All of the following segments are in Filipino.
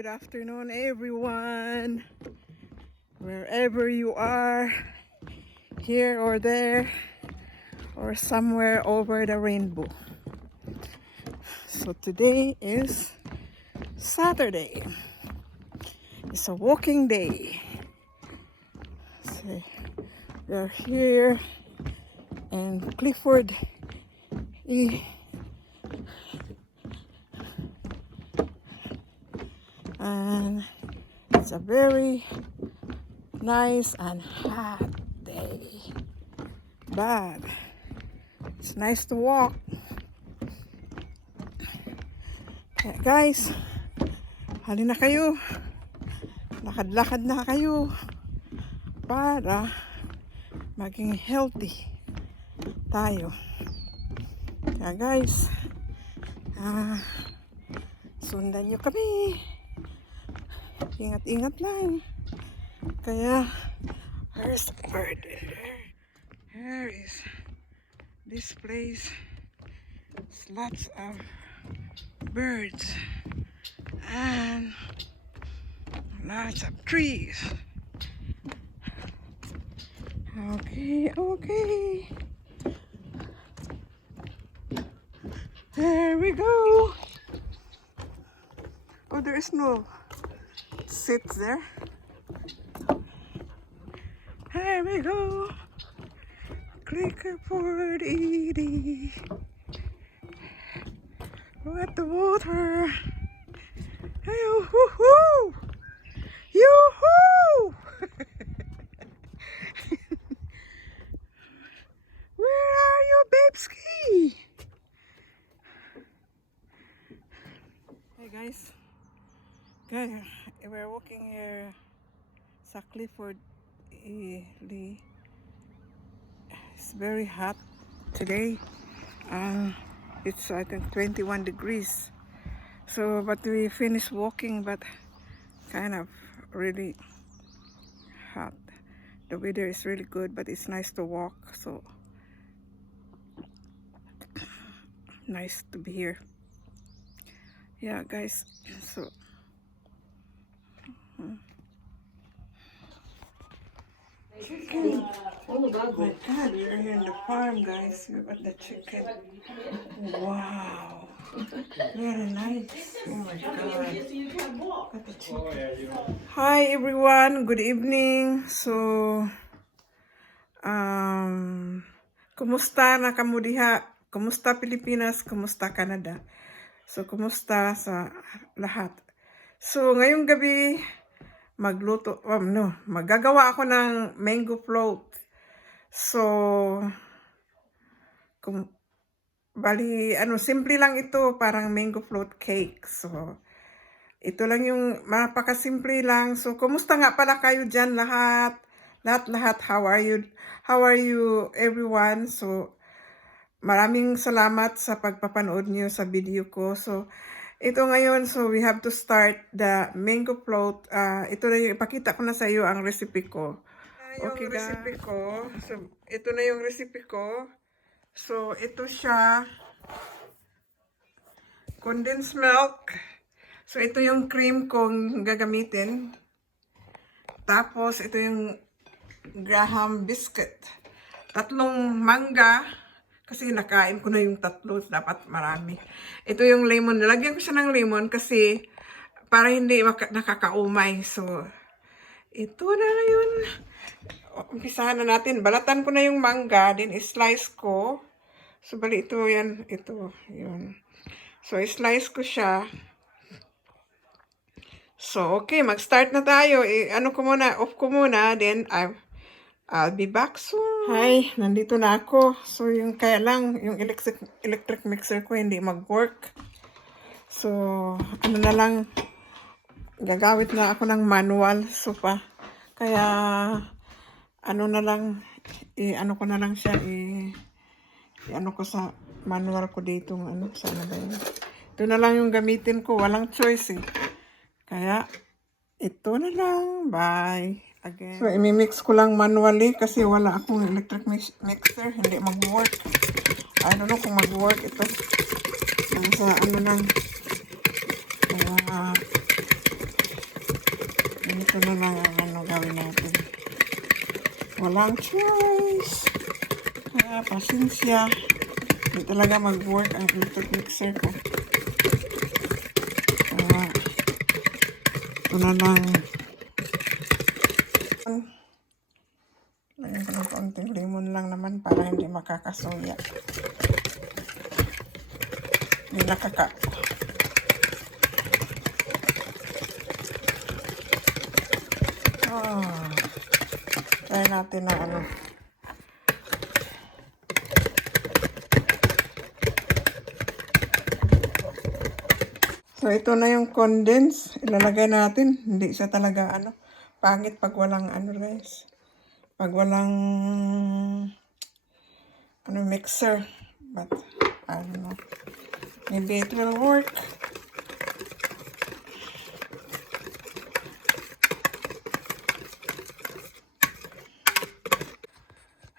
good afternoon everyone. Wherever you are, here or there, or somewhere over the rainbow. So today is Saturday. It's a walking day. So we're here in Clifford. And it's a very nice and hot day, but it's nice to walk. Kaya guys, halina kayo, lakad-lakad na kayo para maging healthy tayo. Kaya guys, sundan nyo kami, ingat-ingat lang. Kaya there's a bird in there. Here is this place. There's lots of birds and lots of trees. Okay. There we go. Oh, there is no seats there. There we go. Clifford Edie. Look at the water. Hey, woohoo! Yoo-hoo! Where are you, babes-ski? Hey guys. Okay, we're walking here sa Clifford. It's very hot today. It's I think 21 degrees. So but we finished walking, but kind of really hot. The weather is really good, but it's nice to walk. So nice to be here. Yeah guys, so chicken. Oh my god, we're here in the farm, guys. Look at the chicken. Wow, very nice. Oh my god, look at the chicken. Hi everyone, good evening. So kumusta na kamo diha? Kumusta Pilipinas? Kumusta Canada? So kumusta sa lahat? So ngayong gabi magagawa ako ng mango float. So simple lang ito, parang mango float cake. So ito lang yung napakasimple lang. So kumusta nga pala kayo dyan lahat? Lahat, how are you everyone? So maraming salamat sa pagpapanood niyo sa video ko. So ito ngayon, so we have to start the mango float. Ito na yung, ipakita ko na sa iyo ang recipe ko. Okay, recipe ko. So ito na yung recipe ko. So ito siya, condensed milk. So ito yung cream kong gagamitin. Tapos ito yung graham biscuit. 3 mangga. Kasi nakain ko na yung 3, dapat marami. Ito yung lemon. Nilagyan ko siya ng lemon kasi para hindi nakakaumay. So, ito na yun. Umpisahan na natin. Balatan ko na yung mangga. Then, slice ko. So, bali ito yan. Ito. Yun. So, slice ko siya. So, okay. Mag-start na tayo. Off ko muna. Then, I'll be back soon. Hi, nandito na ako. So, kaya lang, yung electric mixer ko hindi mag-work. So, na lang, gagawit na ako ng manual sopa. Kaya, na lang, ko na lang siya, ko sa manual ko dito, sana ba yun. Ito na lang yung gamitin ko, walang choice Kaya, ito na lang, bye. Again. So, imimix ko lang manually kasi wala akong electric mixer. Hindi mag-work. I don't know kung mag-work ito. Sa Ito na lang ang ano gawin natin. Walang choice. Kaya pasensya. Hindi talaga mag-work ang electric mixer ko. Kaya ito na lang. Lagyan ko ng konting lemon lang naman para hindi makakasuya. Hindi nakaka... try natin na ano. So, ito na yung condense. Ilalagay natin. Hindi siya talaga ano. Pangit pag walang ano guys. Pag walang ano mixer. But, I don't know. Maybe it will work.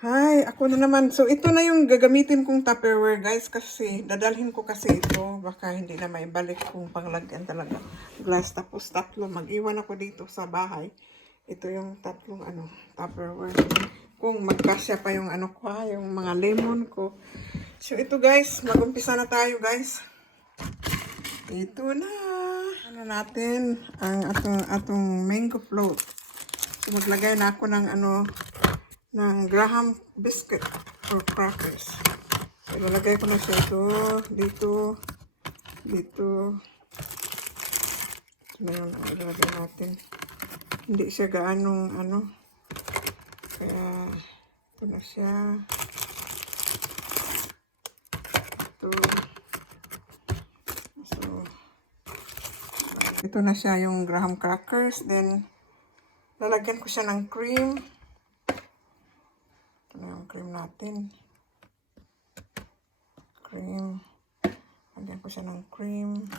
Hi, ako na naman. So, ito na yung gagamitin kong Tupperware, guys. Kasi, dadalhin ko kasi ito. Baka hindi na maibalik kung panglagyan talaga. Glass. Tapos, tatlo. Mag-iwan ako dito sa bahay. Ito yung tatlong, ano, Tupperware. Kung magkasya pa yung, ano ko, yung mga lemon ko. So, ito, guys. Mag-umpisa na tayo, guys. Ito na. Ano natin, ang atong mango float. So, maglagay na ako ng, ano, ng graham biscuit or crackers. So, ilalagay ko na siya ito, dito, dito. Ito na yung ilalagay natin. Hindi siya gaanong ano. Kaya, ito na siya. Ito. So, ito na siya yung graham crackers. Then, lalagyan ko siya ng cream. Ito na yung cream natin. Cream. Lagyan ko siya ng cream.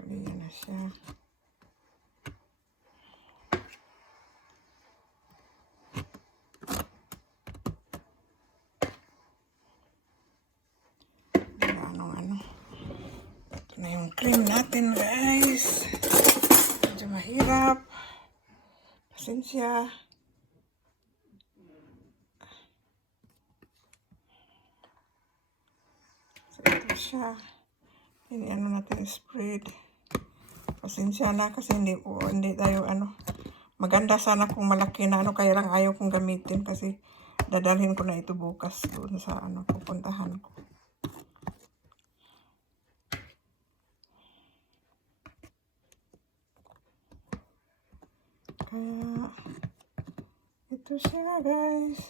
Lagyan na siya. Ano. Ito na yung cream natin, guys. Medyo mahirap. Pasensya. So, ito siya. Ini ano natin spread. Pasensya na kasi hindi tayo ano. Maganda sana kung malaki na ano, kaya lang ayaw kong gamitin kasi dadalhin ko na ito bukas doon sa ano pupuntahan ko. Kaya ito siya, guys.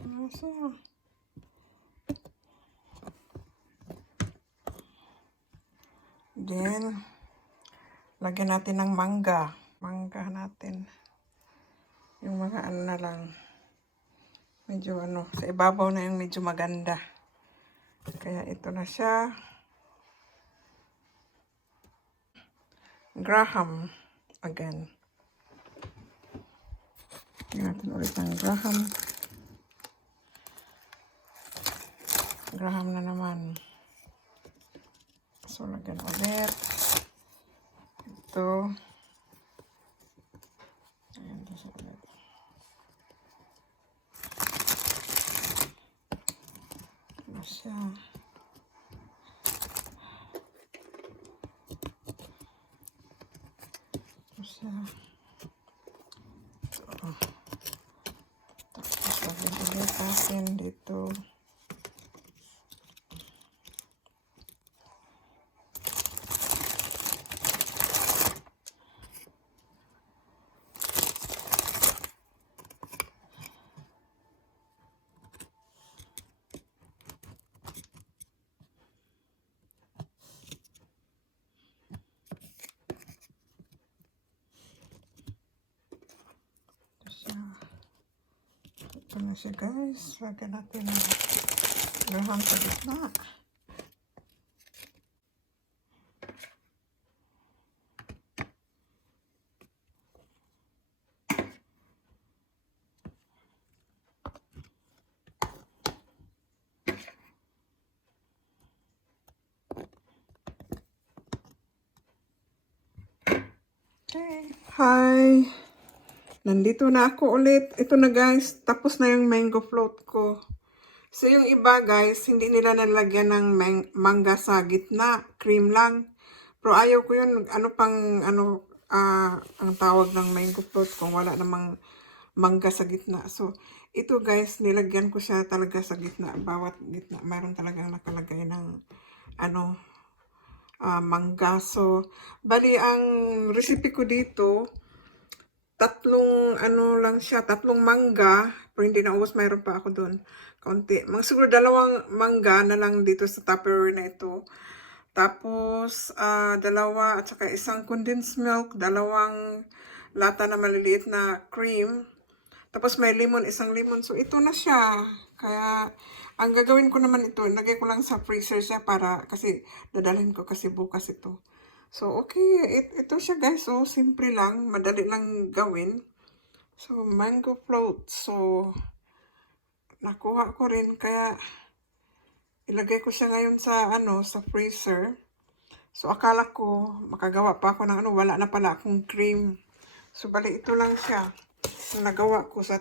Ano siya? Then, lagyan natin ng mangga. Mangga natin. Yung mga ano na lang. Medyo ano, sa ibabaw na yung medyo maganda. Kaya ito na siya. Graham. Again. Lagyan natin ulit ng graham. Graham na naman. So, lagyan ulit. Ito. Ayan, ito siya ulit. Ito siya. Ito siya. So, tapos lagyan ulit natin dito. Ito na siya, guys. Lagyan natin ng graham sa gitna. Okay. Hi. Nandito na ako ulit. Ito na guys, tapos na yung mango float ko. So yung iba guys, hindi nila nalagyan ng mangga sa gitna, cream lang. Pero ayaw ko yun, ang tawag ng mango float kung wala namang mangga sa gitna. So ito guys, nilagyan ko siya talaga sa gitna. Bawat gitna, mayroon talagang nakalagay ng mangga. So bali ang recipe ko dito, tatlong mangga, pero hindi na ubos, mayroon pa ako doon. Kaunti. Siguro 2 mangga na lang dito sa Tupperware na ito. Tapos, 2 at saka 1 condensed milk, 2 lata na maliliit na cream. Tapos may lemon, 1 lemon. So, ito na siya. Kaya, ang gagawin ko naman ito, lagay ko lang sa freezer siya kasi dadalhin ko kasi bukas ito. So, okay. Ito siya guys. So, simple lang. Madali lang gawin. So, mango float. So, nakuha ko rin. Kaya, ilagay ko siya ngayon sa freezer. So, akala ko, makagawa pa ako ng wala na pala akong cream. So, bali, ito lang siya. So, nagawa ko sa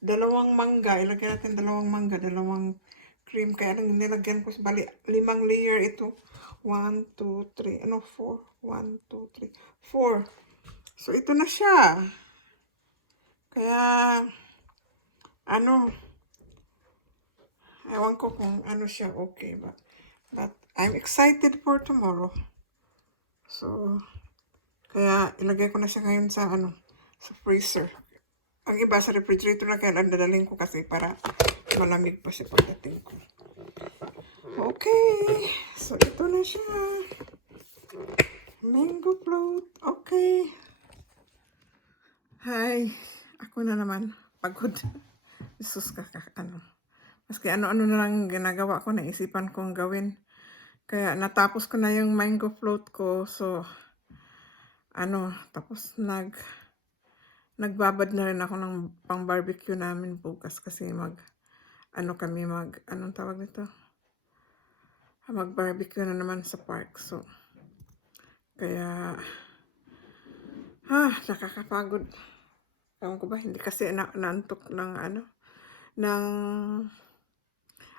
2 mangga. Ilagay natin 2 mangga, 2 cream. Kaya nilagyan ko, bali, 5 layer ito. 1, 2, 3, 4. 1, 2, 3, 4. So, ito na siya. Kaya, ewan ko kung siya, okay ba. But, I'm excited for tomorrow. So, kaya, ilagay ko na siya ngayon sa freezer. Ang iba sa refrigerator na, kaya dadalhin ko kasi para malamig pa siya pagdating ko. Okay. So, ito na siya. Mango float. Okay. Hi. Ako na naman. Pagod. Jesus ka. Maski ano-ano na lang ginagawa ko, naisipan kong gawin. Kaya natapos ko na yung mango float ko. So, tapos nagbabad na rin ako ng pang barbecue namin bukas kasi anong tawag nito? Mag-barbecue na naman sa park. So, kaya, nakakapagod. Ewan ko ba, hindi kasi naantok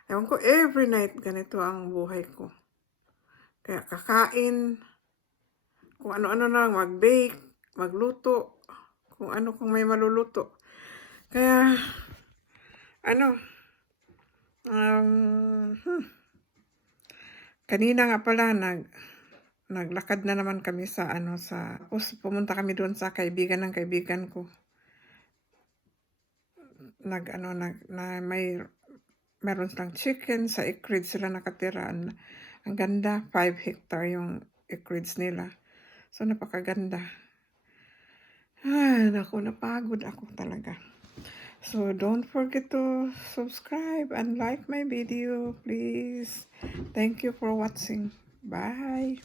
ewan ko, every night ganito ang buhay ko. Kaya kakain, kung ano-ano lang, mag-bake, magluto, kung may maluluto. Kaya, kanina nga pala, naglakad na naman kami pumunta kami doon sa kaibigan ng kaibigan ko. Meron silang chicken, sa acreage sila nakatira. Ang ganda, 5 hectare yung acreage nila. So, napakaganda. Naku, napagod ako talaga. So, don't forget to subscribe and like my video, please. Thank you for watching. Bye.